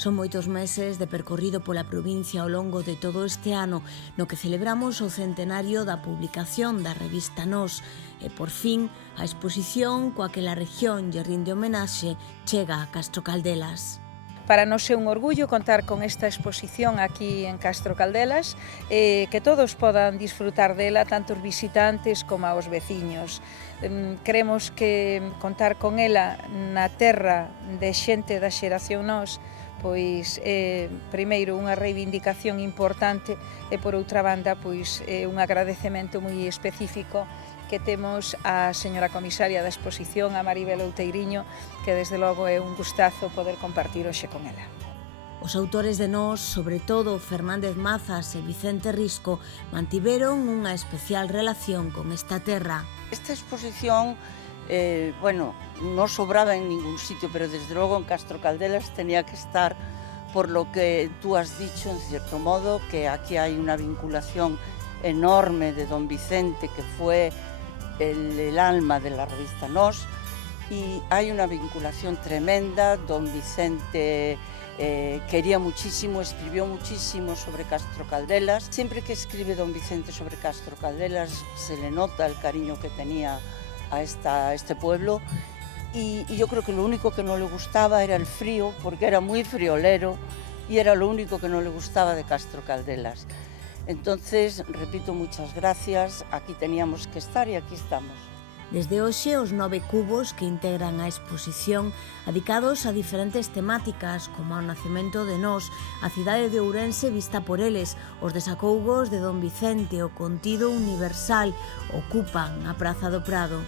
Son moitos meses de percorrido pola provincia ao longo de todo este ano, no que celebramos o centenario da publicación da revista Nós, e por fin a exposición coa que a región lle rinde homenaxe chega a Castro Caldelas. Para nós é un orgullo contar con esta exposición aquí en Castro Caldelas e que todos podan disfrutar dela, tanto os visitantes como aos veciños. Queremos que contar con ela na terra de xente da xeración Nós, pois primeiro unha reivindicación importante e por outra banda pois un agradecemento moi específico que temos a señora comisaria da exposición, a Maribel Outeiriño, que desde logo é un gustazo poder compartir hoxe con ela. Os autores de Nós, sobre todo Fernández Mazas e Vicente Risco, mantiveron unha especial relación con esta terra. Esta exposición, non sobraba en ningún sitio, pero desde logo en Castro Caldelas tenía que estar, por lo que tú has dicho, en cierto modo, que aquí hay una vinculación enorme de don Vicente, que fue el alma de la revista Nós, y hay una vinculación tremenda. Don Vicente quería muchísimo, escribió muchísimo sobre Castro Caldelas. Siempre que escribe don Vicente sobre Castro Caldelas se le nota el cariño que tenía a este pueblo, y yo creo que lo único que no le gustaba era el frío, porque era muy friolero y era lo único que no le gustaba de Castro Caldelas. Entonces, repito, muchas gracias, aquí teníamos que estar y aquí estamos. Desde hoxe, os 9 cubos que integran a exposición, dedicados a diferentes temáticas, como ao nacemento de Nós, a cidade de Ourense vista por eles, os desacougos de don Vicente, o contido universal, ocupan a Praza do Prado.